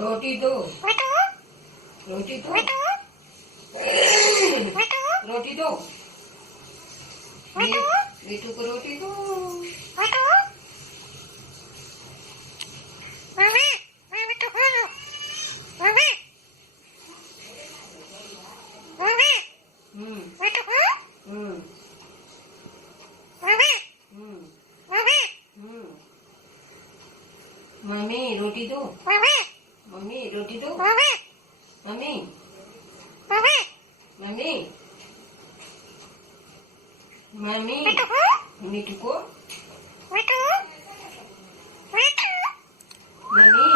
रोटी दो रोटी दो रोटी दो मीठू को रोटी दो हम्म हम्म हम्म मम्मी रोटी दो मम्मी रोटी दो मम्मी मम्मी मम्मी मीठू को मम्मी